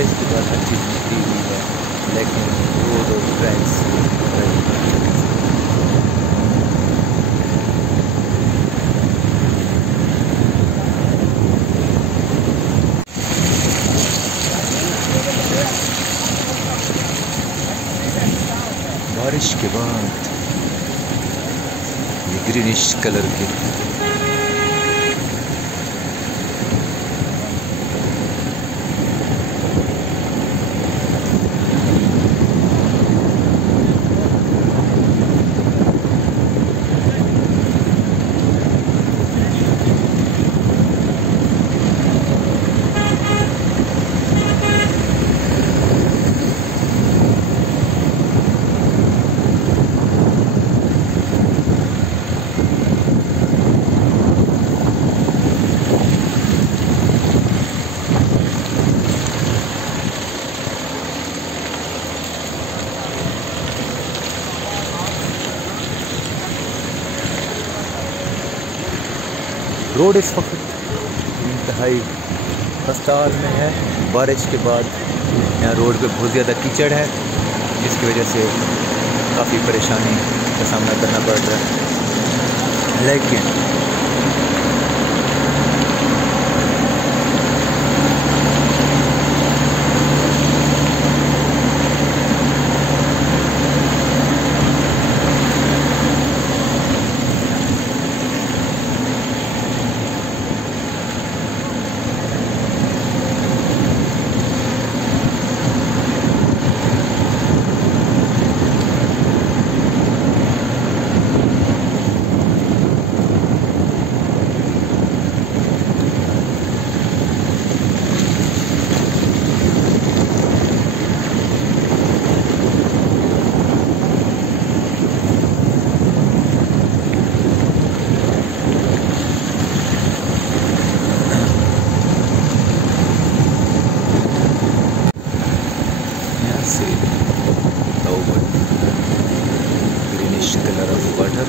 बारिश के बाद हर चीज़ निकली हुई है, लेकिन रोड और ट्रैक्स बारिश के बाद ये ग्रीनिश कलर के रोड इस वक्त इंतहाई खस्ता हाल में है। बारिश के बाद यहाँ रोड पे बहुत ज़्यादा कीचड़ है, जिसकी वजह से काफ़ी परेशानी का सामना करना पड़ रहा है। लेकिन ग्रीनिश कलर ऑफ वाटर,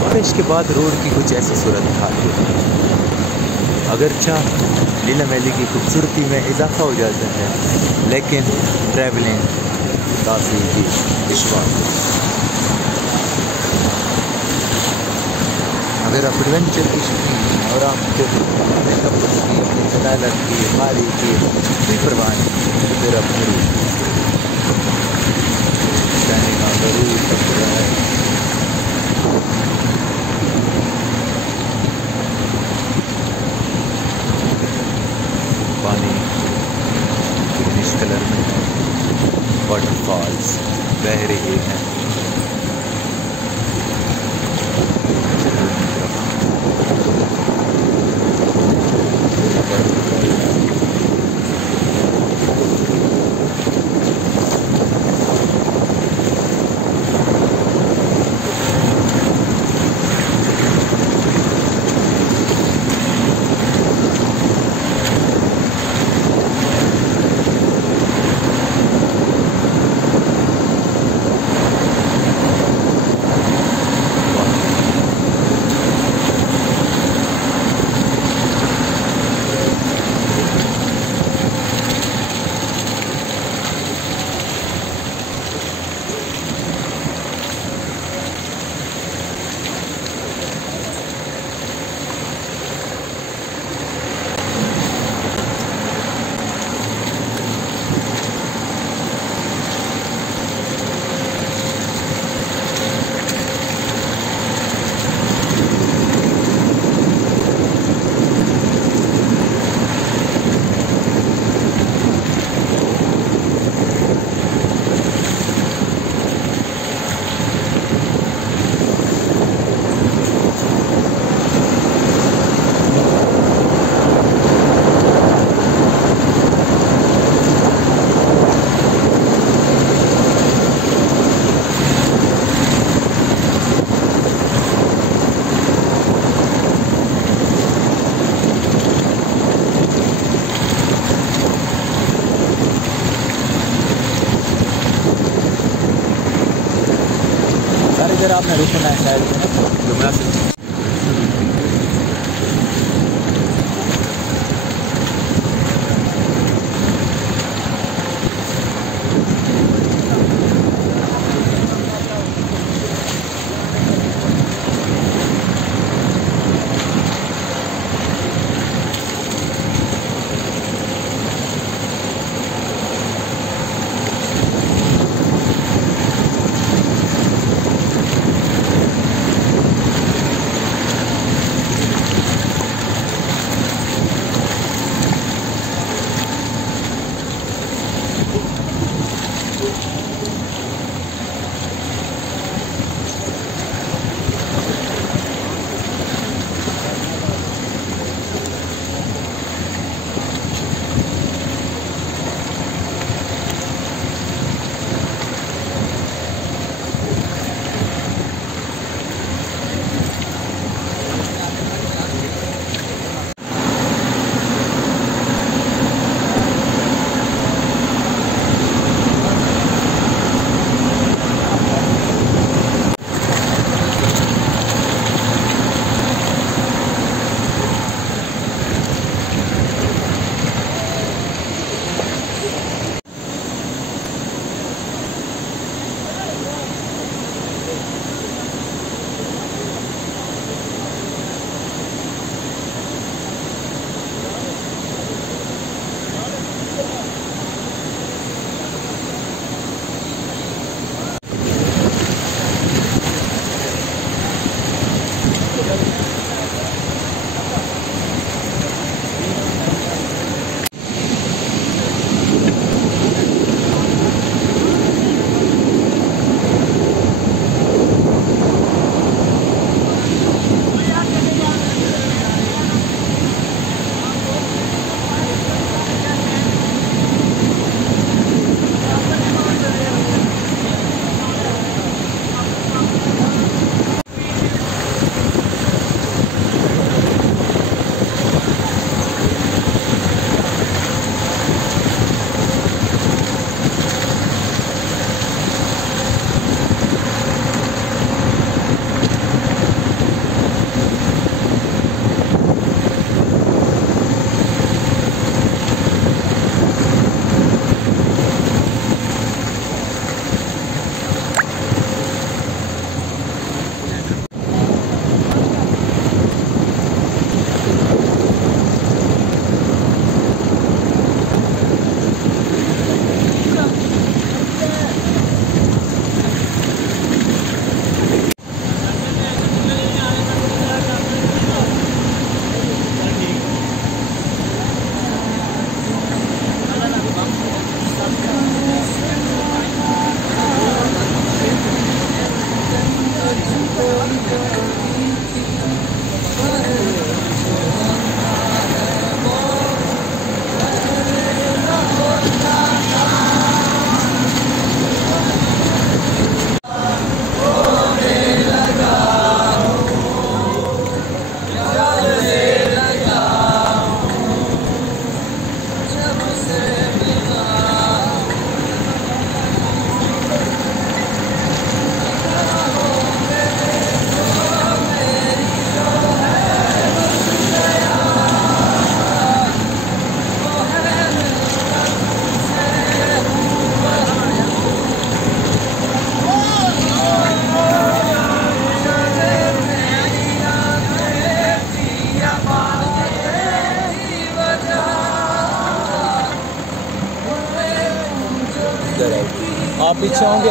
बारिश के बाद रोड की कुछ ऐसी सूरत हाल है। अगरचा नीलम वैली की खूबसूरती में इजाफा हो जाता है, लेकिन ट्रैवलिंग काफ़ी ही दुश्वार। अगर आप एडवेंचर की शौकीन और आप अपने कपड़ों की, अपनी सदालत की, माली की कोई परवाह नहीं, तो फिर आप जरूर जाने का ज़रूर तकरा है। पानी ग्रीनिश कलर में है, वाटरफॉल्स बह रही हैं। आपने रुकना है साइड में घुमा सकते।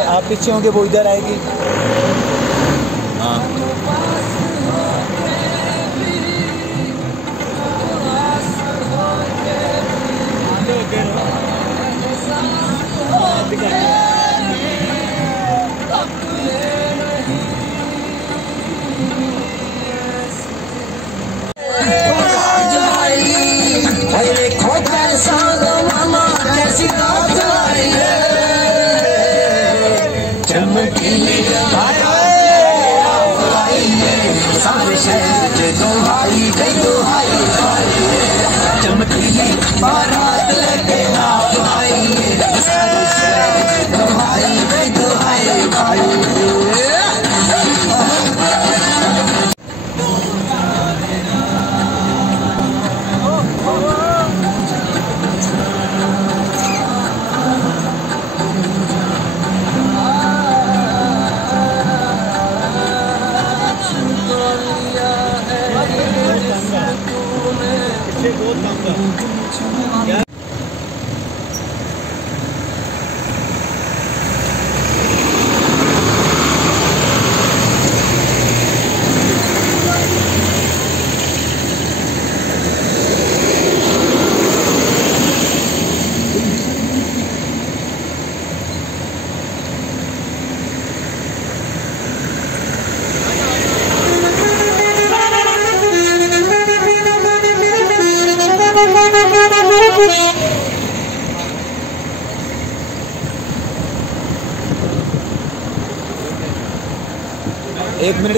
आप पीछे होंगे वो इधर आएगी। हाँ चमकीली बारात लेके आप आइए, एक मिनट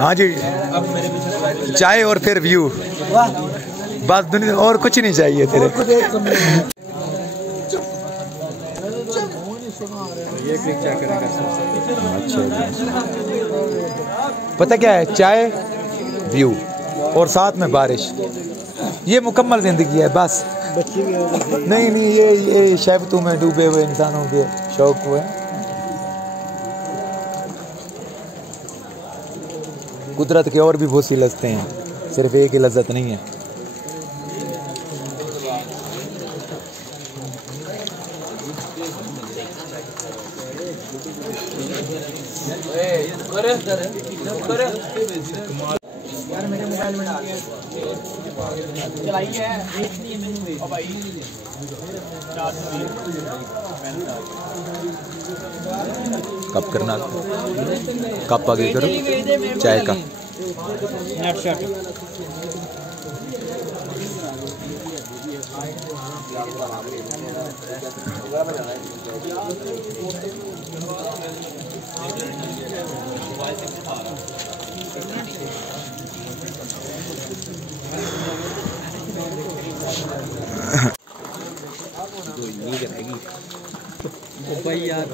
हाँ जी, चाय और फिर व्यू, बस दुनिया और कुछ नहीं चाहिए तेरे। ये क्लिक चेक करेंगे सबसे। अच्छा, पता क्या है, चाय व्यू और साथ में बारिश, ये मुकम्मल जिंदगी है बस। नहीं नहीं, ये शैबतों में डूबे हुए इंसानों के शौक हुए। कुदरत के और भी बहुत सी लज्जतें हैं, सिर्फ एक ही लज्जत नहीं है। कब करना, कब आगे करो चाय का। भाई यार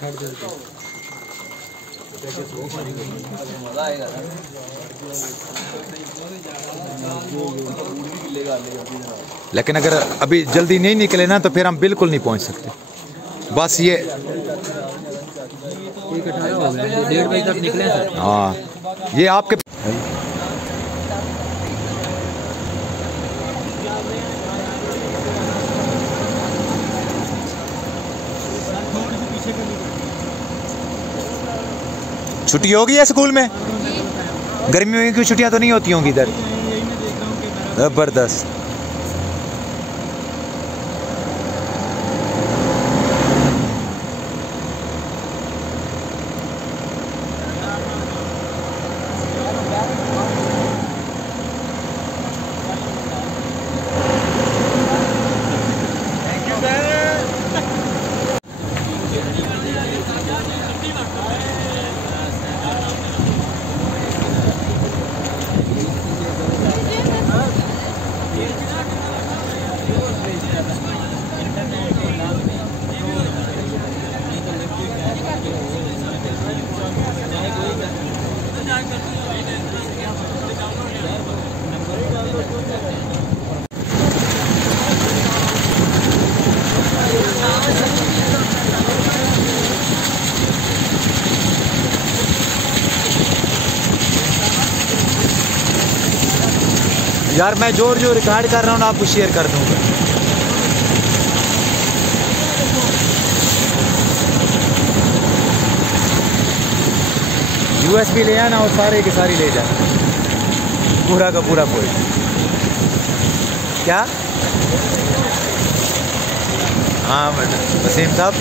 छाड़ दे, मजा आएगा ना। लेकिन अगर अभी जल्दी नहीं निकले ना तो फिर हम बिल्कुल नहीं पहुंच सकते। बस ये 1:30 बजे तक निकले सर। हाँ, ये आपके छुट्टी होगी है स्कूल में? गर्मियों की छुट्टियां तो नहीं होती होंगी इधर? जबरदस्त। यार मैं जो रिकॉर्ड कर रहा हूँ ना आपको शेयर कर दूँगा। USB ले आना और सारे के सारी ले जाना, पूरा का पूरा कोई। क्या? हाँ वसीम साहब,